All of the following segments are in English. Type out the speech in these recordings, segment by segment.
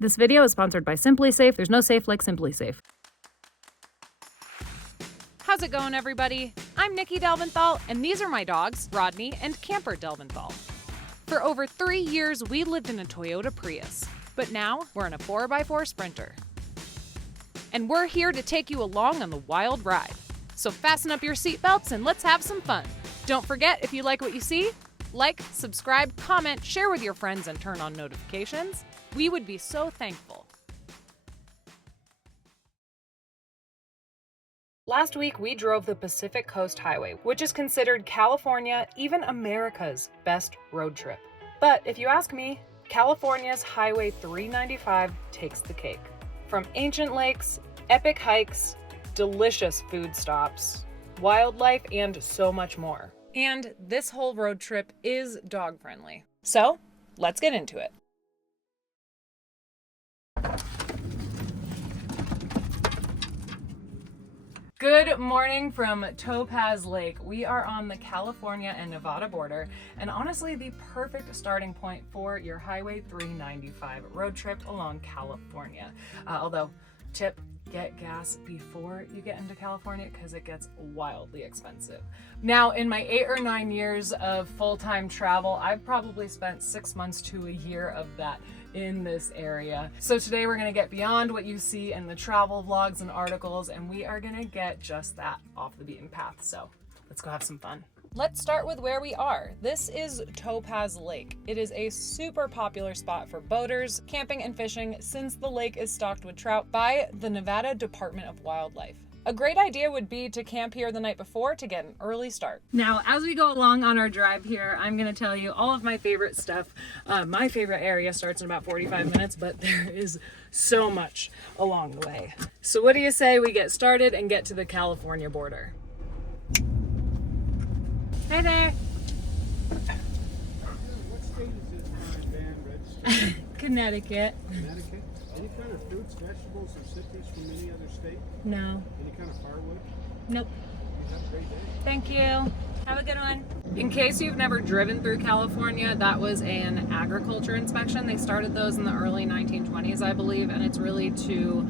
This video is sponsored by Simply Safe. There's no safe like Simply Safe. How's it going, everybody? I'm Nikki Delventhal, and these are my dogs, Rodney and Camper Delventhal. For over 3 years, we lived in a Toyota Prius, but now we're in a 4x4 Sprinter. And we're here to take you along on the wild ride. So fasten up your seatbelts and let's have some fun. Don't forget, if you like what you see, like, subscribe, comment, share with your friends, and turn on notifications. We would be so thankful. Last week, we drove the Pacific Coast Highway, which is considered California, even America's best road trip. But if you ask me, California's Highway 395 takes the cake. From ancient lakes, epic hikes, delicious food stops, wildlife, and so much more. And this whole road trip is dog friendly. So let's get into it. Good morning from Topaz Lake. We are on the California and Nevada border, and honestly the perfect starting point for your Highway 395 road trip along California. Although, tip, get gas before you get into California because it gets wildly expensive. Now, in my 8 or 9 years of full-time travel, I've probably spent 6 months to a year of that in this area. So today we're going to get beyond what you see in the travel vlogs and articles, and we are going to get just that off the beaten path. So let's go have some fun. Let's start with where we are. This is Topaz Lake. It is a super popular spot for boaters, camping, and fishing since the lake is stocked with trout by the Nevada Department of Wildlife. A great idea would be to camp here the night before to get an early start. Now, as we go along on our drive here, I'm going to tell you all of my favorite stuff. My favorite area starts in about 45 minutes, but there is so much along the way. So what do you say we get started and get to the California border? Hi there. What state is this van registered? Connecticut. Connecticut? Any kind of fruits, vegetables, or citrus from any other state? No. Any kind of firewood? Nope. You have a great day. Thank you. Have a good one. In case you've never driven through California, that was an agriculture inspection. They started those in the early 1920s, I believe, and it's really to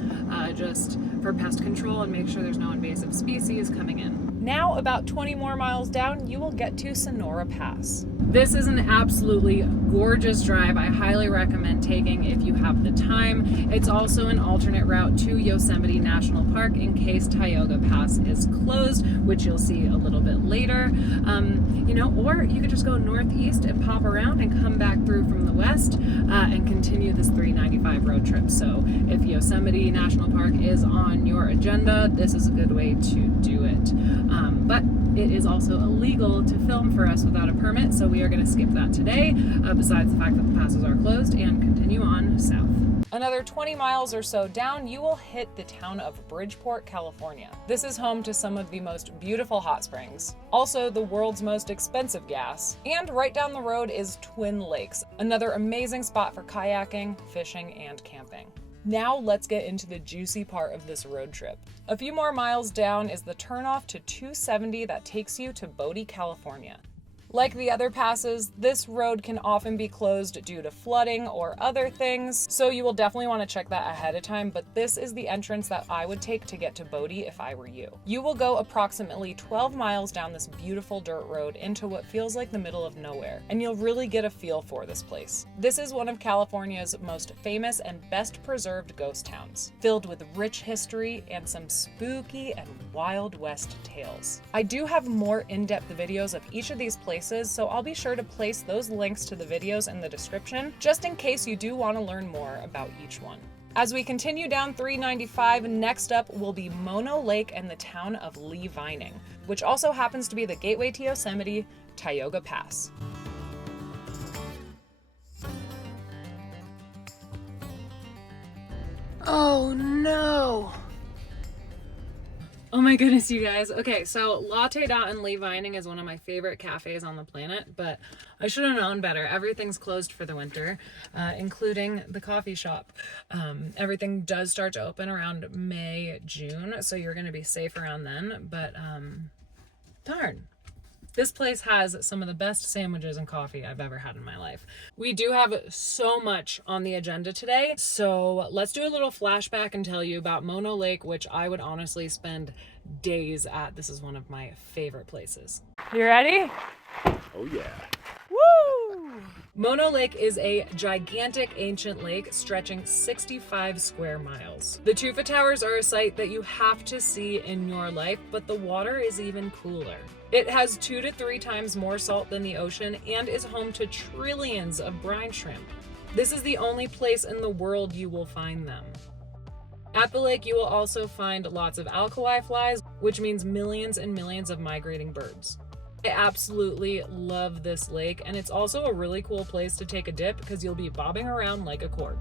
just for pest control and make sure there's no invasive species coming in. Now, about 20 more miles down, you will get to Sonora Pass. This is an absolutely gorgeous drive. I highly recommend taking if you have the time. It's also an alternate route to Yosemite National Park in case Tioga Pass is closed, which you'll see a little bit later. Or you could just go northeast and pop around and come back through from the west and continue this 395 road trip. So if Yosemite National Park is on your agenda, this is a good way to do it. But it is also illegal to film for us without a permit, so we are going to skip that today, besides the fact that the passes are closed, and continue on south. Another 20 miles or so down, you will hit the town of Bridgeport, California. This is home to some of the most beautiful hot springs, also the world's most expensive gas, and right down the road is Twin Lakes, another amazing spot for kayaking, fishing, and camping. Now let's get into the juicy part of this road trip. A few more miles down is the turnoff to 270 that takes you to Bodie, California. Like the other passes, this road can often be closed due to flooding or other things, so you will definitely want to check that ahead of time, but this is the entrance that I would take to get to Bodie if I were you. You will go approximately 12 miles down this beautiful dirt road into what feels like the middle of nowhere, and you'll really get a feel for this place. This is one of California's most famous and best preserved ghost towns, filled with rich history and some spooky and Wild West tales. I do have more in-depth videos of each of these places, so I'll be sure to place those links to the videos in the description, just in case you do want to learn more about each one. As we continue down 395, next up will be Mono Lake and the town of Lee Vining, which also happens to be the gateway to Yosemite, Tioga Pass. Oh no! Oh my goodness, you guys. Okay, so Latte Dot in Lee Vining is one of my favorite cafes on the planet, but I should have known better. Everything's closed for the winter, including the coffee shop. Everything does start to open around May, June, so you're going to be safe around then, but darn. This place has some of the best sandwiches and coffee I've ever had in my life. We do have so much on the agenda today, so let's do a little flashback and tell you about Mono Lake, which I would honestly spend days at. This is one of my favorite places. You ready? Oh yeah. Woo! Mono Lake is a gigantic ancient lake stretching 65 square miles. The Tufa Towers are a sight that you have to see in your life, but the water is even cooler. It has 2 to 3 times more salt than the ocean and is home to trillions of brine shrimp. This is the only place in the world you will find them. At the lake, you will also find lots of alkali flies, which means millions and millions of migrating birds. I absolutely love this lake, and it's also a really cool place to take a dip because you'll be bobbing around like a cork.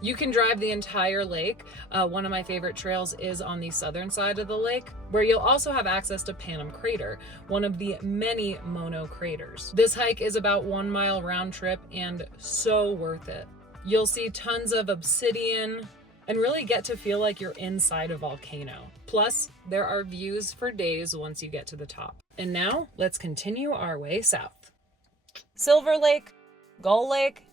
You can drive the entire lake. One of my favorite trails is on the southern side of the lake, where you'll also have access to Panum Crater, one of the many Mono craters. This hike is about 1 mile round trip and so worth it. You'll see tons of obsidian and really get to feel like you're inside a volcano. Plus, there are views for days once you get to the top. And now, let's continue our way south. Silver Lake, Gull Lake,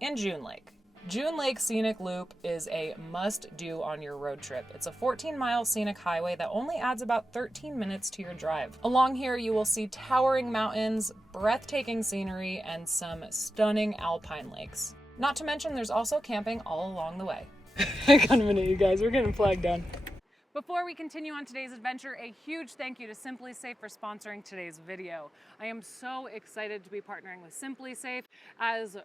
and June Lake. June Lake Scenic Loop is a must-do on your road trip. It's a 14-mile scenic highway that only adds about 13 minutes to your drive. Along here, you will see towering mountains, breathtaking scenery, and some stunning alpine lakes. Not to mention, there's also camping all along the way. Hang on a minute, you guys. We're getting flagged down. Before we continue on today's adventure, a huge thank you to Simply Safe for sponsoring today's video. I am so excited to be partnering with Simply Safe, as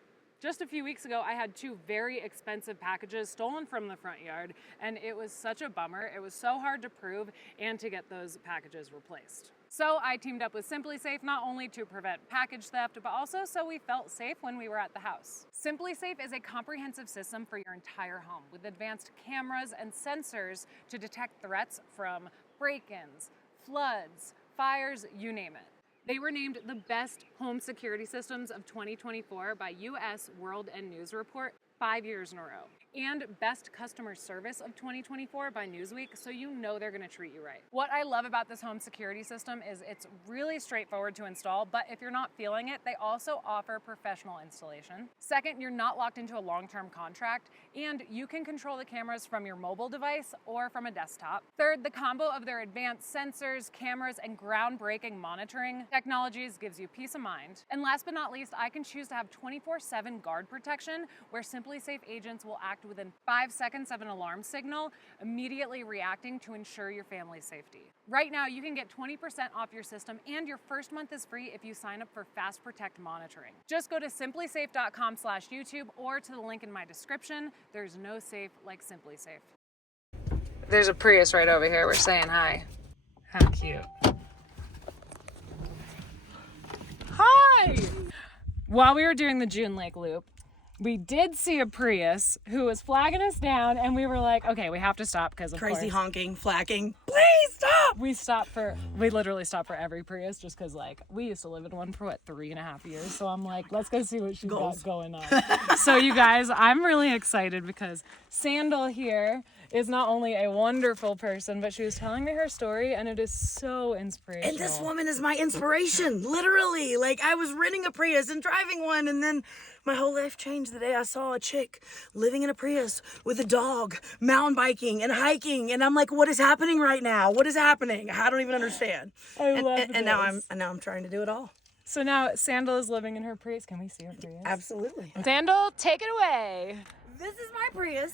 just a few weeks ago, I had 2 very expensive packages stolen from the front yard, and it was such a bummer. It was so hard to prove and to get those packages replaced. So I teamed up with Simply Safe not only to prevent package theft, but also so we felt safe when we were at the house. Simply Safe is a comprehensive system for your entire home with advanced cameras and sensors to detect threats from break-ins, floods, fires, you name it. They were named the best home security systems of 2024 by US World and News Report 5 years in a row. And best customer service of 2024 by Newsweek, so you know they're gonna treat you right. What I love about this home security system is it's really straightforward to install, but if you're not feeling it, they also offer professional installation. Second, you're not locked into a long-term contract, and you can control the cameras from your mobile device or from a desktop. Third, the combo of their advanced sensors, cameras, and groundbreaking monitoring technologies gives you peace of mind. And last but not least, I can choose to have 24/7 guard protection, where Simply Safe agents will act within 5 seconds of an alarm signal, immediately reacting to ensure your family's safety. Right now, you can get 20% off your system, and your first month is free if you sign up for Fast Protect monitoring. Just go to simplysafe.com/YouTube or to the link in my description. There's no safe like Simply Safe. There's a Prius right over here. We're saying hi. How cute. Hi! While we were doing the June Lake Loop, we did see a Prius who was flagging us down, and we were like, okay, we have to stop because of Crazy course. honking, flacking. Please stop! We literally stopped for every Prius just because, like, we used to live in one for 3.5 years. So I'm like, let's go see what she's got going on. So you guys, I'm really excited because Sandal here is not only a wonderful person, but she was telling me her story, and it is so inspirational. And this woman is my inspiration, literally. Like, I was renting a Prius and driving one, and then my whole life changed the day I saw a chick living in a Prius with a dog, mountain biking and hiking, and I'm like, what is happening right now? What is happening? I don't even understand. I love and now I'm trying to do it all. So now Sandal is living in her Prius. Can we see her Prius? Absolutely. Sandal, take it away. This is my Prius,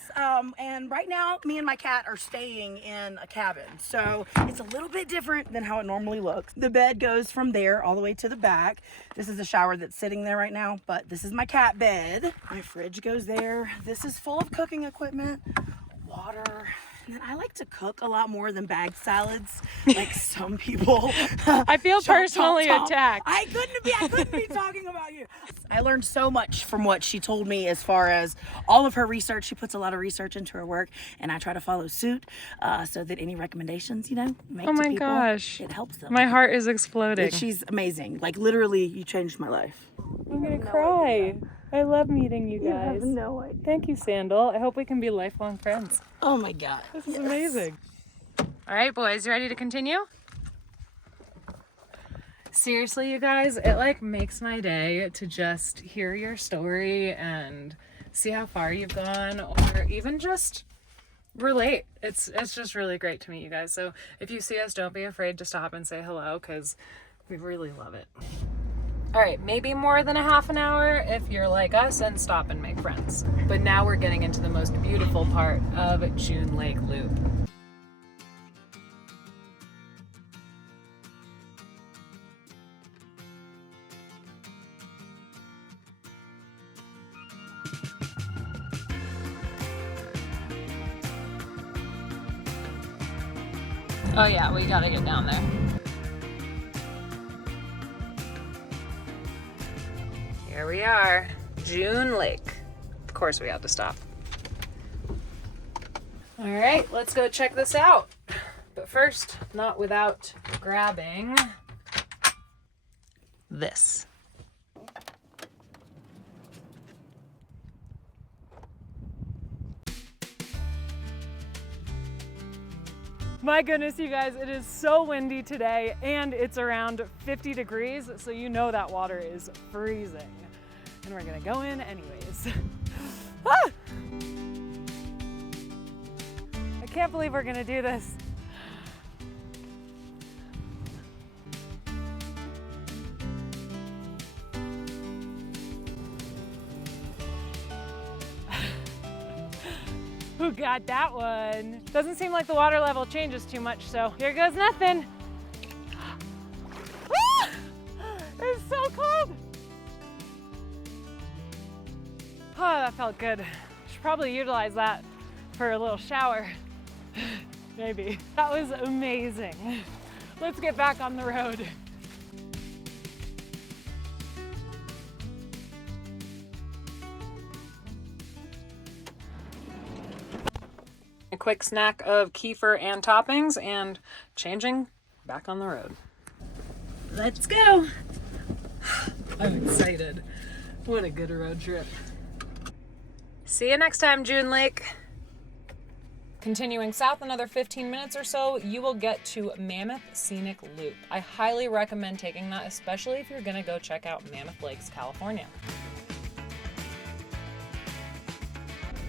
and right now, me and my cat are staying in a cabin, so it's a little bit different than how it normally looks. The bed goes from there all the way to the back. This is the shower that's sitting there right now, but this is my cat bed. My fridge goes there. This is full of cooking equipment, water. And then I like to cook a lot more than bagged salads, like some people. I feel personally attacked. I couldn't be talking about you. I learned so much from what she told me as far as all of her research. She puts a lot of research into her work, and I try to follow suit so that any recommendations, make to people, gosh. it helps them. My heart is exploding. She's amazing. Like, literally, you changed my life. I'm gonna cry. I love meeting you guys. You have no idea. Thank you, Sandal. I hope we can be lifelong friends. Oh my God. This is amazing. All right, boys, you ready to continue? Seriously, you guys, it like makes my day to just hear your story and see how far you've gone, or even just relate. It's just really great to meet you guys. So if you see us, don't be afraid to stop and say hello, because we really love it. All right, maybe more than a half an hour if you're like us and stop and make friends. But now we're getting into the most beautiful part of June Lake Loop. Oh yeah, we gotta get down there. Here we are, June Lake. Of course we had to stop. All right, let's go check this out. But first, not without grabbing this. My goodness, you guys, it is so windy today and it's around 50 degrees, so you know that water is freezing. And we're gonna go in anyways. Ah! I can't believe we're gonna do this. Who got that one? Doesn't seem like the water level changes too much, so here goes nothing. Ah! It's so cold. Oh, that felt good. Should probably utilize that for a little shower. Maybe. That was amazing. Let's get back on the road. A quick snack of kefir and toppings and changing back on the road. Let's go. I'm excited. What a good road trip. See you next time, June Lake. Continuing south another 15 minutes or so, you will get to Mammoth Scenic Loop. I highly recommend taking that, especially if you're gonna go check out Mammoth Lakes, California.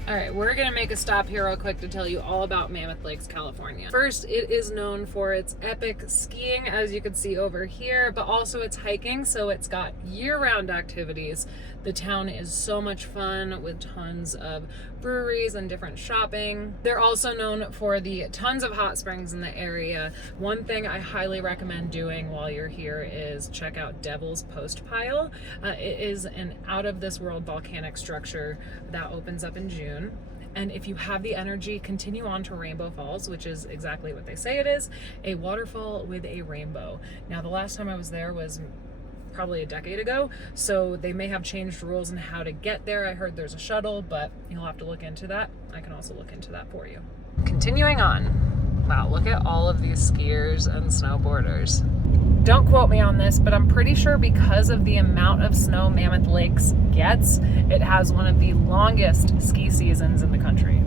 All right, we're gonna make a stop here real quick to tell you all about Mammoth Lakes, California. First, it is known for its epic skiing, as you can see over here, but also its hiking, so it's got year-round activities. The town is so much fun with tons of breweries and different shopping. They're also known for the tons of hot springs in the area. One thing I highly recommend doing while you're here is check out Devil's Post Pile. It is an out-of-this-world volcanic structure that opens up in June. And if you have the energy, continue on to Rainbow Falls, which is exactly what they say it is, a waterfall with a rainbow. Now, the last time I was there was probably a decade ago, so they may have changed rules on how to get there. I heard there's a shuttle, but you'll have to look into that. I can also look into that for you. Continuing on. Wow, look at all of these skiers and snowboarders. Don't quote me on this, but I'm pretty sure because of the amount of snow Mammoth Lakes gets, it has one of the longest ski seasons in the country.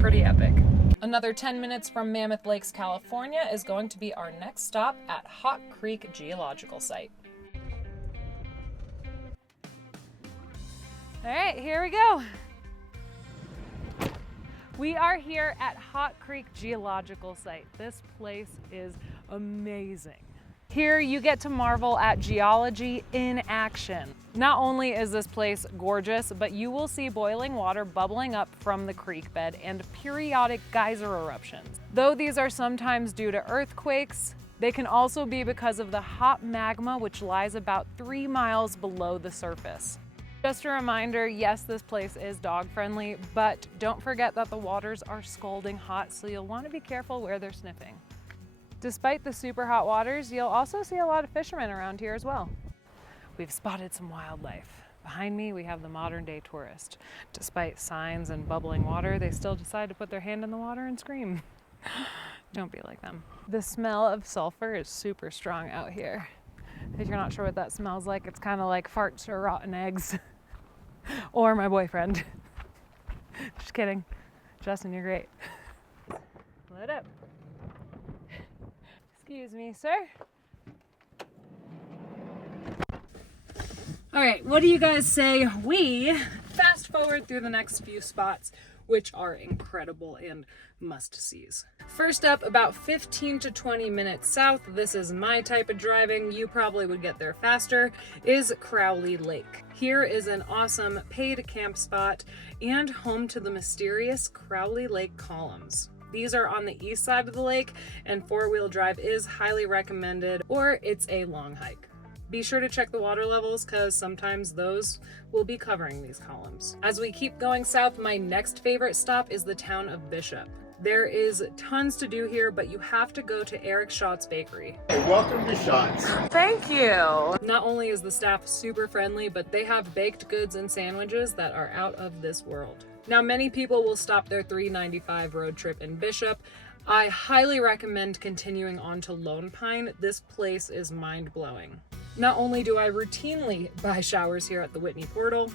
Pretty epic. Another 10 minutes from Mammoth Lakes, California is going to be our next stop at Hot Creek Geological Site. All right, here we go. We are here at Hot Creek Geological Site. This place is amazing. Here you get to marvel at geology in action. Not only is this place gorgeous, but you will see boiling water bubbling up from the creek bed and periodic geyser eruptions. Though these are sometimes due to earthquakes, they can also be because of the hot magma which lies about 3 miles below the surface. Just a reminder, yes, this place is dog friendly, but don't forget that the waters are scalding hot, so you'll want to be careful where they're sniffing. Despite the super hot waters, you'll also see a lot of fishermen around here as well. We've spotted some wildlife. Behind me, we have the modern day tourist. Despite signs and bubbling water, they still decide to put their hand in the water and scream. Don't be like them. The smell of sulfur is super strong out here. If you're not sure what that smells like, it's kind of like farts or rotten eggs. Or my boyfriend. Just kidding. Justin, you're great. Load up. Excuse me, sir. All right, what do you guys say we fast forward through the next few spots, which are incredible and must-sees. First up, about 15 to 20 minutes south, this is my type of driving, you probably would get there faster, is Crowley Lake. Here is an awesome paid camp spot and home to the mysterious Crowley Lake columns. These are on the east side of the lake, and four-wheel drive is highly recommended, or it's a long hike. Be sure to check the water levels because sometimes those will be covering these columns. As we keep going south, my next favorite stop is the town of Bishop. There is tons to do here, but you have to go to Eric Schott's Bakery. Hey, welcome to Shots. Thank you. Not only is the staff super friendly, but they have baked goods and sandwiches that are out of this world. Now, many people will stop their $3.95 road trip in Bishop. I highly recommend continuing on to Lone Pine. This place is mind-blowing. Not only do I routinely buy showers here at the Whitney Portal,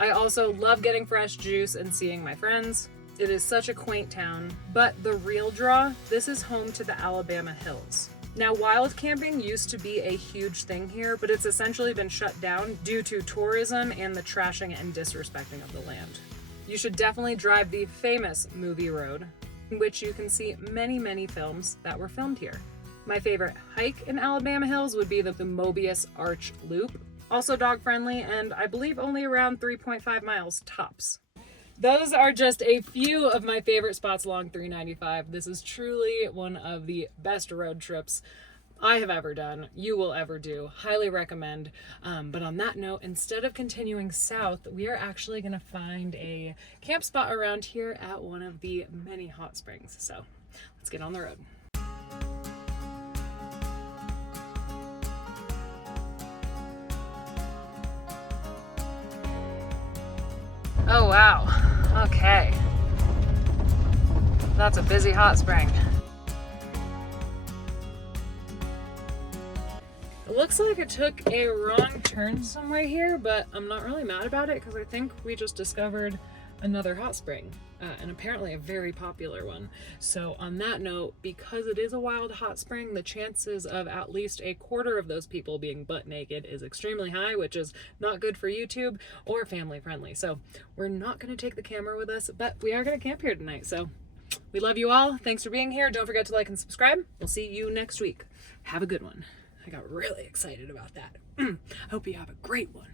I also love getting fresh juice and seeing my friends. It is such a quaint town, but the real draw, this is home to the Alabama Hills. Now, wild camping used to be a huge thing here, but it's essentially been shut down due to tourism and the trashing and disrespecting of the land. You should definitely drive the famous Movie Road, in which you can see many films that were filmed here. My favorite hike in Alabama Hills would be the Mobius Arch Loop, also dog friendly, and I believe only around 3.5 miles tops. Those are just a few of my favorite spots along 395. This is truly one of the best road trips I have ever done, you will ever do. Highly recommend. But on that note, instead of continuing south, we are actually going to find a camp spot around here at one of the many hot springs. So let's get on the road. Oh wow, okay. That's a busy hot spring. It looks like I took a wrong turn somewhere here, but I'm not really mad about it because I think we just discovered another hot spring, and apparently a very popular one. So on that note, because it is a wild hot spring, the chances of at least a quarter of those people being butt naked is extremely high, which is not good for YouTube or family friendly. So we're not going to take the camera with us, but we are going to camp here tonight. So we love you all. Thanks for being here. Don't forget to like and subscribe. We'll see you next week. Have a good one. I got really excited about that. Hope you have a great one.